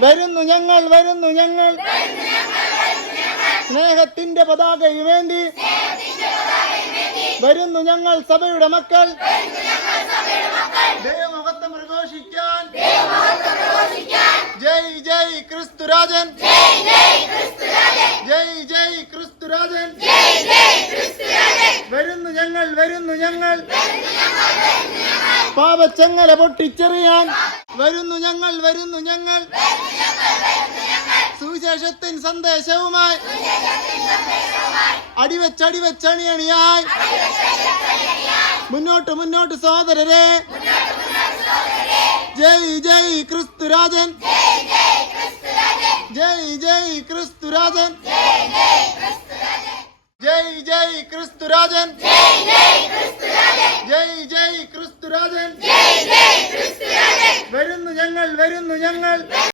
വരുന്നു ഞങ്ങൾ വരുന്നു ഞങ്ങൾ. സ്നേഹത്തിന്റെ പതാകയ്ക്ക് വേണ്ടി വരുന്നു ഞങ്ങൾ സഭയുടെ മക്കൾ. ദൈവമഹത്വം പ്രഘോഷിക്കാൻ. ജയ് ജയ് ക്രിസ്തുരാജൻ. ജയ് ജയ് ക്രിസ്തുരാജൻ. ഞങ്ങൾ വരുന്നു ഞങ്ങൾ. പാപച്ചങ്ങല പൊട്ടിച്ചെറിയാൻ വരുന്നു ഞങ്ങൾ വരുന്നു ഞങ്ങൾ. സുവിശേഷത്തിൻ സന്ദേശവുമായി അടിവെച്ചടിവെച്ചണിയണിയായി മുന്നോട്ട് മുന്നോട്ട് സഹോദരരെ. ജയ് ജയ് ക്രിസ്തുരാജൻ. ജയ് ജയ് ക്രിസ്തുരാജൻ. ജയ് ജയ് ക്രിസ്തുരാജൻ ജയ് ജയ് ക്രിസ്തുരാജൻ വരുന്നു ഞങ്ങൾ വരുന്നു ഞങ്ങൾ.